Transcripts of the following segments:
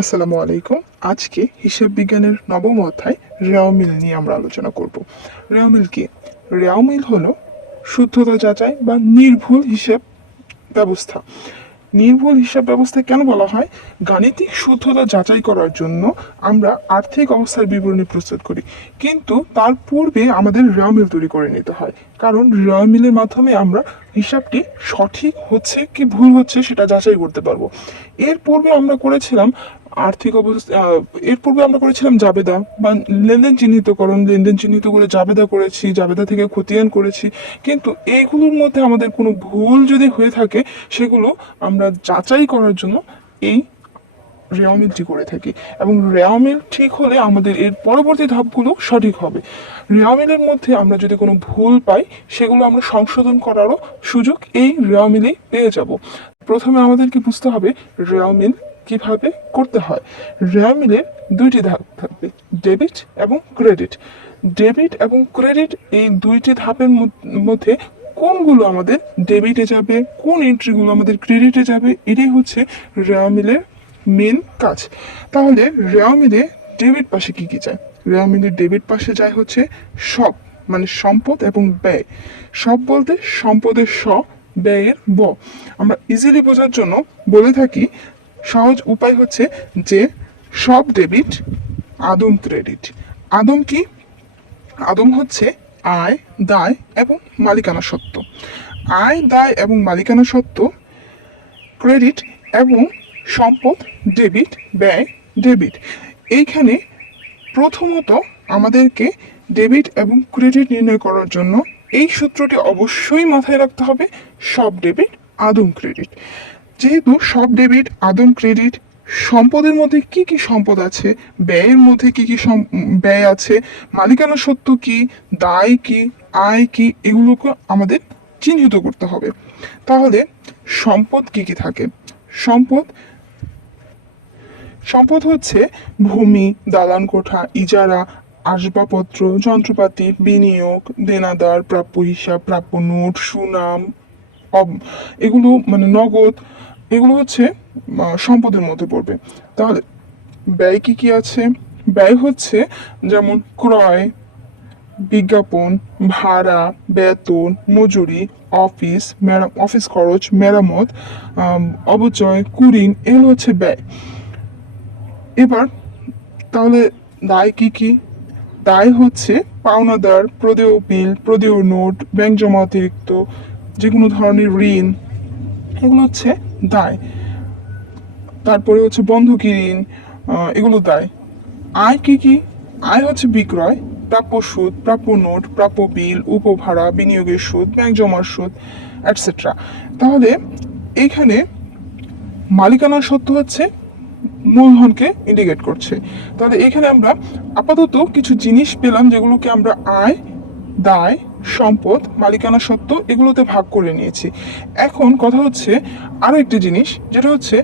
আসসালামু আলাইকুম। আজকে হিসাব বিজ্ঞানের নবম অধ্যায় রেওমিল নিয়ে আমরা আলোচনা করব। রেওমিল কি? রেওমিল হলো শুদ্ধতা যাচাই বা নির্ভুল হিসাব ব্যবস্থা। নির্ভুল হিসাব ব্যবস্থা কেন বলা হয়? গাণিতিক শুদ্ধতা যাচাই করার জন্য আমরা আর্থিক অবস্থার বিবরণী প্রস্তুত করি। কিন্তু তার পূর্বে আমাদের রেওমিল তৈরি করে নিতে হয়। কারণ রেওমিলের মাধ্যমে আমরা হিসাবটি সঠিক হচ্ছে কি ভুল হচ্ছে সেটা যাচাই করতে পারব। এর পূর্বে আমরা করেছিলাম আর্থিক অবস্থা এর পূর্বে আমরা করেছিলাম জাবেদা, বা লেনদেন চিহ্নিতকরণ লেনদেন চিহ্নিত করে জাবেদা করেছি, জাবেদা থেকে খতিয়ান করেছি। কিন্তু এইগুলোর মধ্যে আমাদের কোনো ভুল যদি হয়ে থাকে, সেগুলো আমরা যাচাই করার জন্য এই রেওমিলটি করে থাকি। এবং রেওমিল ঠিক হলে আমাদের এর পরবর্তী ধাপগুলো সঠিক হবে। রেওমিলের মধ্যে আমরা যদি কোনো ভুল পাই, সেগুলো আমরা সংশোধন করারও সুযোগ এই রেওমিলেই পেয়ে যাব। প্রথমে আমাদেরকে বুঝতে হবে রেওমিল কীভাবে করতে হয়? রেওমিলের দুইটি ধাপ থাকবে, ডেবিট এবং ক্রেডিট। ডেবিট এবং ক্রেডিট এই দুইটি ধাপের মধ্যে কোনগুলো আমাদের ডেবিটে যাবে, কোন এন্ট্রিগুলো আমাদের ক্রেডিটে যাবে, এটাই হচ্ছে রেওমিলের মেন কাজ। তাহলে রেওমিলে ডেবিট পাশে কি কি যায়? রেওমিলের ডেবিট পাশে যায় হচ্ছে সব মানে সম্পদ এবং ব্যয়। সব বলতে সম্পদের স, ব্যয়ের ব। আমরা ইজিলি বোঝার জন্য বলে থাকি সহজ উপায় হচ্ছে যে সব ডেবিট আদম ক্রেডিট আদম কি? আদম হচ্ছে আয়, দায় এবং মালিকানা সত্ত্ব। আয়, দায় এবং মালিকানা সত্ত্ব ক্রেডিট এবং সম্পদ ডেবিট ব্যয় ডেবিট এইখানে প্রথমত আমাদেরকে ডেবিট এবং ক্রেডিট নির্ণয় করার জন্য এই সূত্রটি অবশ্যই মাথায় রাখতে হবে, সব ডেবিট আদম ক্রেডিট যেহেতু সব ডেবিট আদম ক্রেডিট সম্পদের মধ্যে কি কি সম্পদ আছে, ব্যয়ের মধ্যে কি কি ব্যয় আছে, মালিকানা সত্য কি, দায় কি, আয় কি, এগুলোকে আমাদের চিহ্নিত করতে হবে। তাহলে সম্পদ কি কি থাকে? সম্পদ সম্পদ হচ্ছে ভূমি, দালান কোঠা, ইজারা, আসবাবপত্র, যন্ত্রপাতি, বিনিয়োগ, দেনাদার, প্রাপ্য হিসাব, প্রাপ্য নোট, সুনাম এগুলো মানে নগদ, এগুলো হচ্ছে সম্পদের মধ্যে পড়বে। তাহলে ব্যয় কি কি আছে? ব্যয় হচ্ছে যেমন ক্রয়, বিজ্ঞাপন, ভাড়া, বেতন, মজুরি, অফিস মেরাম অফিস খরচ, মেরামত অবচয় কুরিন এগুলো হচ্ছে ব্যয়। এবার তাহলে দায় কি কি? দায় হচ্ছে পাওনাদার, প্রদেয় বিল, প্রদেয় নোট, ব্যাংক জমা অতিরিক্ত যে কোনো ধরনের ঋণ, এগুলো হচ্ছে দায়। তারপরে হচ্ছে বন্ধকি ঋণ এগুলো দায়। আয় কি কি? আয় হচ্ছে বিক্রয়, প্রাপ্য সুদ, প্রাপ্য নোট, প্রাপ্য বিল, উপভাড়া, বিনিয়োগের সুদ, ব্যাংক জমার সুদ অ্যাটসেট্রা তাহলে এখানে মালিকানা সত্য হচ্ছে মূলধনকে ইন্ডিকেট করছে। তাহলে এখানে আমরা আপাতত কিছু জিনিস পেলাম যেগুলোকে আমরা আয়, দায় সম্পদ, মালিকানা সত্ত্ব এগুলোতে ভাগ করে নিয়েছি। এখন কথা হচ্ছে আরও একটি জিনিস, যেটা হচ্ছে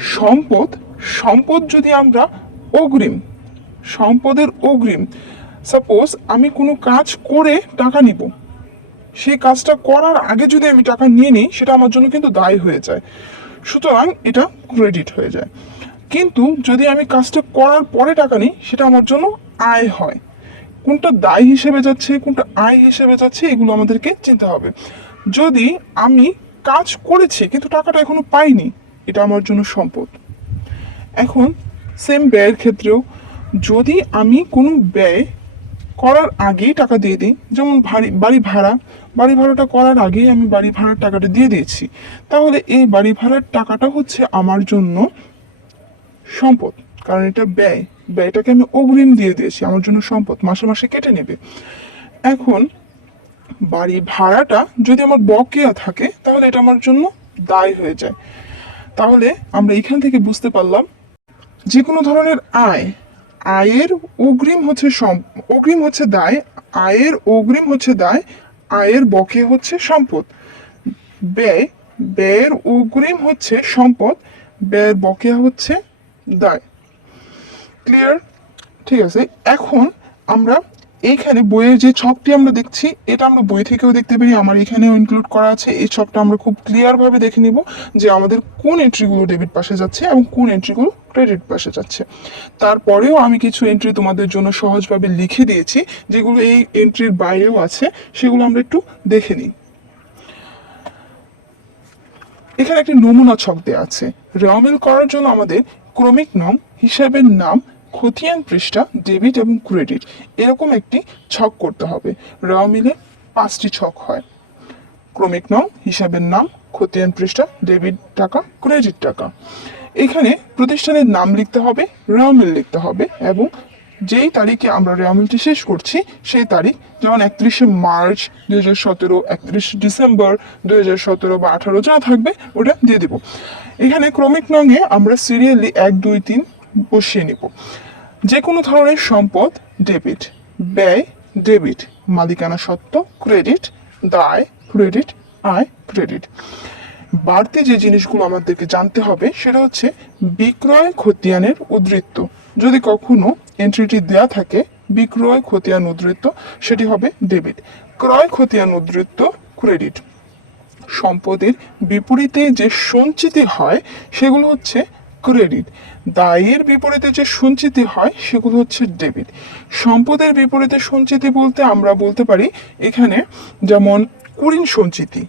সম্পদ। সম্পদ যদি আমরা অগ্রিম, সম্পদের অগ্রিম সাপোজ আমি কোনো কাজ করে টাকা নিব, সেই কাজটা করার আগে যদি আমি টাকা নিয়ে নিই, সেটা আমার জন্য কিন্তু দায় হয়ে যায়। সুতরাং এটা ক্রেডিট হয়ে যায়। কিন্তু যদি আমি কাজটা করার পরে টাকা নিই, সেটা আমার জন্য আয় হয়। কোনটা দায় হিসেবে যাচ্ছে, কোনটা আয় হিসেবে যাচ্ছে, এগুলো আমাদেরকে চিনতে হবে। যদি আমি কাজ করেছি, কিন্তু টাকাটা এখনও পাইনি, এটা আমার জন্য সম্পদ। এখন সেম ব্যয়ের ক্ষেত্রেও যদি আমি কোনো ব্যয় করার আগেই টাকা দিয়ে দিই, যেমন বাড়ি ভাড়া, বাড়ি ভাড়াটা করার আগেই আমি বাড়ি ভাড়ার টাকাটা দিয়ে দিয়েছি, তাহলে এই বাড়ি ভাড়ার টাকাটা হচ্ছে আমার জন্য সম্পদ, কারণ এটা ব্যয়। ব্যয়টাকে আমি অগ্রিম দিয়ে দিয়েছি, আমার জন্য সম্পদ, মাসে মাসে কেটে নেবে। এখন বাড়ি ভাড়াটা যদি আমার বকেয়া থাকে, তাহলে এটা আমার জন্য দায় হয়ে যায়। তাহলে আমরা এখান থেকে বুঝতে পারলাম যে কোনো ধরনের আয়, আয়ের অগ্রিম হচ্ছে অগ্রিম হচ্ছে দায়, আয়ের অগ্রিম হচ্ছে দায়, আয়ের বকে হচ্ছে সম্পদ। ব্যয়, ব্যয়ের অগ্রিম হচ্ছে সম্পদ, ব্যয়ের বকেয়া হচ্ছে দায়। ক্লিয়ার ঠিক আছে, এখন আমরা এইখানে বইয়ের যে ছকটি আমরা দেখছি, এটা আমরা বই থেকেও দেখতে পারি, আমার এখানেও ইনক্লুড করা আছে, এই ছকটা আমরা খুব ক্লিয়ারভাবে দেখে নিব যে আমাদের কোন এন্ট্রিগুলো ডেবিট পাশে যাচ্ছে এবং কোন এন্ট্রিগুলো ক্রেডিট পাশে যাচ্ছে। তারপরেও আমি কিছু এন্ট্রি তোমাদের জন্য সহজভাবে লিখে দিয়েছি, যেগুলো এই এন্ট্রির বাইরেও আছে, সেগুলো আমরা একটু দেখে নিই। এখানে একটি নমুনা ছক দেওয়া আছে। রেওয়ামিল করার জন্য আমাদের ক্রমিক নং হিসাবের নাম খতিয়ান পৃষ্ঠা ডেবিট এবং ক্রেডিট। এরকম একটি ছক করতে হবে। রেওয়ামিলে পাঁচটি ছক হয়। ক্রমিক নং হিসাবের নাম, খতিয়ান পৃষ্ঠা ডেবিট টাকা, ক্রেডিট টাকা। এখানে প্রতিষ্ঠানের নাম লিখতে হবে রেওয়ামিল লিখতে হবে এবং যেই তারিখে আমরা রেওয়ামিলটি শেষ করছি, সেই তারিখ যেমন একত্রিশে মার্চ দুই হাজার সতেরো, একত্রিশে ডিসেম্বর দুই হাজার সতেরো বা আঠারো যা থাকবে, ওটা দিয়ে দেবো। এখানে ক্রমিক নঙে আমরা সিরিয়ালি এক, দুই, তিন বসিয়ে নিব। যে কোনো ধরনের সম্পদ ডেবিট ব্যয় ডেবিট মালিকানা সত্ত্ব ক্রেডিট দায় ক্রেডিট আয় ক্রেডিট বাড়তি যে জিনিসগুলো আমাদেরকে জানতে হবে সেটা হচ্ছে বিক্রয় খতিয়ানের উদ্ধৃত্ত। যদি কখনো এন্ট্রিটি দেয়া থাকে বিক্রয় খতিয়ান উদ্ধৃত্ত সেটি হবে ডেবিট ক্রয় খতিয়ান উদ্ধৃত্ত ক্রেডিট সম্পদের বিপরীতে যে সঞ্চিতি হয় সেগুলো হচ্ছে ক্রেডিট। দায়ের বিপরীতে যে সঞ্চিতি হয়, সেগুলো হচ্ছে ডেবিট। সম্পদের বিপরীতে সঞ্চিতি বলতে আমরা বলতে পারি এখানে যেমন কুড়িন সঞ্চিতি।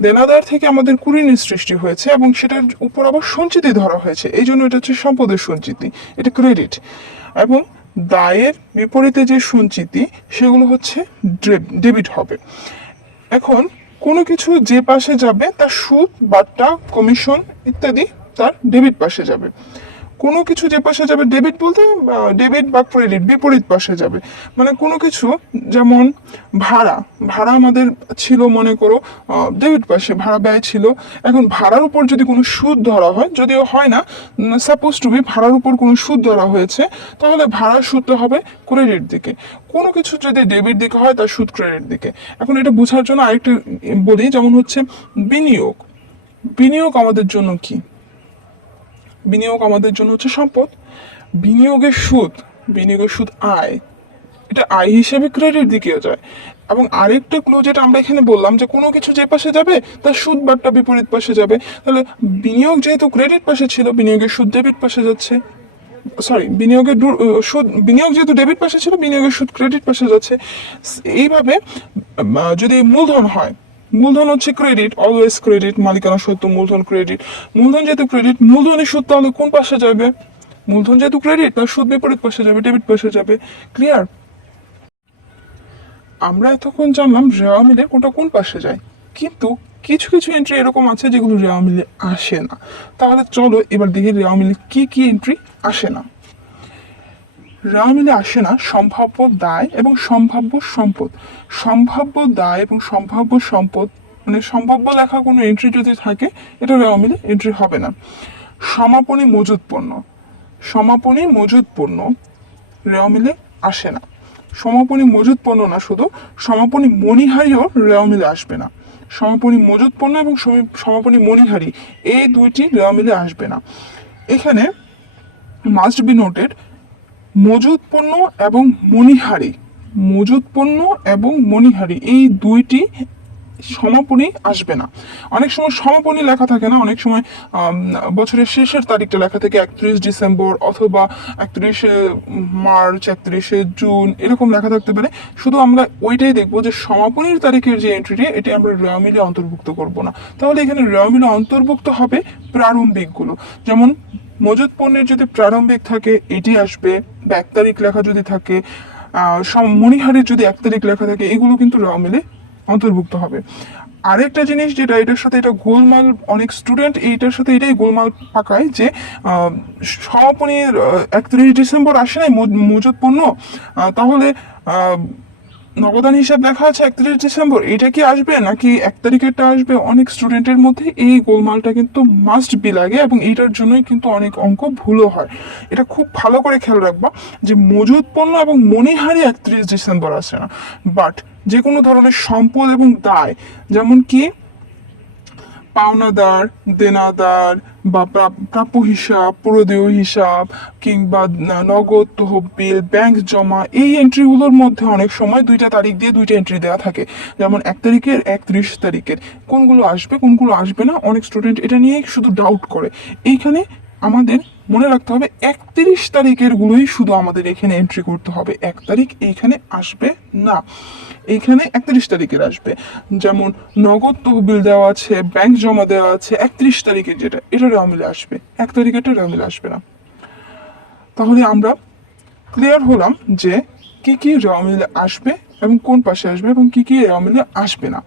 দেনাদার থেকে আমাদের কুড়িনের সৃষ্টি হয়েছে এবং সেটার উপর আবার সঞ্চিতি ধরা হয়েছে। এই জন্য এটা হচ্ছে সম্পদের সঞ্চিতি, এটা ক্রেডিট। এবং দায়ের বিপরীতে যে সঞ্চিতি, সেগুলো হচ্ছে ডেবিট হবে। এখন কোনো কিছু যে পাশে যাবে, তার সুদ, বাট্টা, কমিশন ইত্যাদি তার ডেবিট পাশে যাবে। কোনো কিছু যে পাশে যাবে ডেবিট বলতে ডেবিট বা ক্রেডিট বিপরীত পাশে যাবে। মানে কোনো কিছু যেমন ভাড়া ভাড়া আমাদের ছিল মনে করো ডেবিট পাশে ভাড়া ব্যয় ছিল। এখন ভাড়ার উপর যদি কোনো সুদ ধরা হয়, যদিও হয় না সাপোজ টু বি ভাড়ার উপর কোনো সুদ ধরা হয়েছে, তাহলে ভাড়ার সুদটা হবে ক্রেডিট দিকে। কোনো কিছু যদি ডেবিট দিকে হয়, তার সুদ ক্রেডিট দিকে। এখন এটা বোঝার জন্য আরেকটা বলি, যেমন হচ্ছে বিনিয়োগ। বিনিয়োগ আমাদের জন্য কি? বিনিয়োগ আমাদের জন্য হচ্ছে সম্পদ। বিনিয়োগের সুদ বিনিয়োগের সুদ আয়, এটা আয় হিসেবে ক্রেডিট দিকেও যায়। এবং আরেকটা ক্লু যেটা আমরা এখানে বললাম যে কোনো কিছু যে পাশে যাবে, তার সুদ বারটা বিপরীত পাশে যাবে। তাহলে বিনিয়োগ যেহেতু ক্রেডিট পাশে ছিল, বিনিয়োগের সুদ ডেবিট পাশে যাচ্ছে। সরি বিনিয়োগের সুদ, বিনিয়োগ যেহেতু ডেবিট পাশে ছিল, বিনিয়োগের সুদ ক্রেডিট পাশে যাচ্ছে। এইভাবে যদি মূলধন হয় মূলধন হচ্ছে ক্রেডিট অলওয়েজ ক্রেডিট মালিকানা সত্য, মূলধন ক্রেডিট মূলধন যেহেতু ক্রেডিট মূলধনের সুদ তাহলে কোন পাশে যাবে? মূলধন যেহেতু ক্রেডিট তার সুদ বিপরীত পাশে যাবে ডেবিট পাশে যাবে। ক্লিয়ার আমরা এতক্ষণ জানলাম রেওয়া মিলে কোনটা কোন পাশে যায়। কিন্তু কিছু কিছু এন্ট্রি এরকম আছে যেগুলো রেওয়া মিলে আসে না। তাহলে চলো এবার দেখি রেওয়া মিলে কি কি এন্ট্রি আসে না। রেওয়া মিলে আসে না, সম্ভাব্য দায় এবং সম্ভাব্য সম্পদ। সম্ভাব্য দায় এবং সম্ভাব্য সম্পদ মানে সম্ভাব্য লেখা কোনো এন্ট্রি যদি থাকে, এটা রেওয়া মিলে এন্ট্রি হবে না। সমাপনী মজুত পণ্য সমাপনী মজুত পণ্য রেওয়া মিলে আসে না। সমাপনী মজুত পণ্য না শুধু, সমাপনী মণিহারিও রেওয়া মিলে আসবে না। সমাপনী মজুত পণ্য এবং সমি- সমাপনী মণিহারি, এই দুইটি রেওয়া মিলে আসবে না। এখানে মাস্ট বি নোটেড মজুত পণ্য এবং মণিহারি। মজুত পণ্য এবং মণিহারি, এই দুইটি সমাপনী আসবে না। অনেক সময় সমাপনী লেখা থাকে না, অনেক সময় বছরের শেষের তারিখটা লেখা থাকে, একত্রিশ ডিসেম্বর অথবা একত্রিশে মার্চ, একত্রিশে জুন, এরকম লেখা থাকতে পারে। শুধু আমরা ওইটাই দেখব যে সমাপনীর তারিখের যে এন্ট্রিটি এটি আমরা রেওয়ামিলে অন্তর্ভুক্ত করব না। তাহলে এখানে রেওয়ামিলে অন্তর্ভুক্ত হবে প্রারম্ভিকগুলো। যেমন মজুত পণ্যের যদি প্রারম্ভিক থাকে, এটি আসবে। এক তারিখ লেখা যদি থাকে মণিহারের যদি এক তারিখ লেখা থাকে, এগুলো কিন্তু র মিলে অন্তর্ভুক্ত হবে। আরেকটা জিনিস যেটা এটার সাথে এটা গোলমাল, অনেক স্টুডেন্ট এইটার সাথে এটাই গোলমাল পাকায় যে সমাপনীর একত্রিশ ডিসেম্বর আসে নাই মজ- মজুত পণ্য? তাহলে নগদান হিসাব দেখা আছে একত্রিশ ডিসেম্বর। এটা কি আসবে নাকি এক তারিখেরটা আসবে? অনেক স্টুডেন্টের মধ্যে এই গোলমালটা কিন্তু মাস্ট বি লাগে এবং এইটার জন্যই কিন্তু অনেক অঙ্ক ভুলও হয়। এটা খুব ভালো করে খেয়াল রাখবা যে মজুদ পণ্য এবং মণিহারি একত্রিশ ডিসেম্বর আসে না। বাট যে কোনো ধরনের সম্পদ এবং দায়, যেমন কি? পাওনাদার, দেনাদার বা প্রা- প্রাপ্য হিসাব, প্রদেয় হিসাব কিংবা নগদ তহবিল ব্যাংক জমা, এই এন্ট্রিগুলোর মধ্যে অনেক সময় দুইটা তারিখ দিয়ে দুইটা এন্ট্রি দেওয়া থাকে। যেমন এক তারিখের, একত্রিশ তারিখের। কোনগুলো আসবে কোনগুলো আসবে না, অনেক স্টুডেন্ট এটা নিয়ে শুধু ডাউট করে। এইখানে আমাদের মনে রাখতে হবে, একত্রিশ তারিখের গুলোই শুধু আমাদের এখানে এন্ট্রি করতে হবে। এক তারিখ এইখানে আসবে না। এইখানে একত্রিশ তারিখের আসবে। যেমন নগদ তহবিল দেওয়া আছে ব্যাংক জমা দেওয়া আছে, একত্রিশ তারিখের যেটা এটা রেওয়ামিলে আসবে। এক তারিখেরটা রেওয়ামিলে আসবে না। তাহলে আমরা ক্লিয়ার হলাম যে কি কি রেওয়ামিলে আসবে এবং কোন পাশে আসবে এবং কি কি রেওয়ামিলে আসবে না।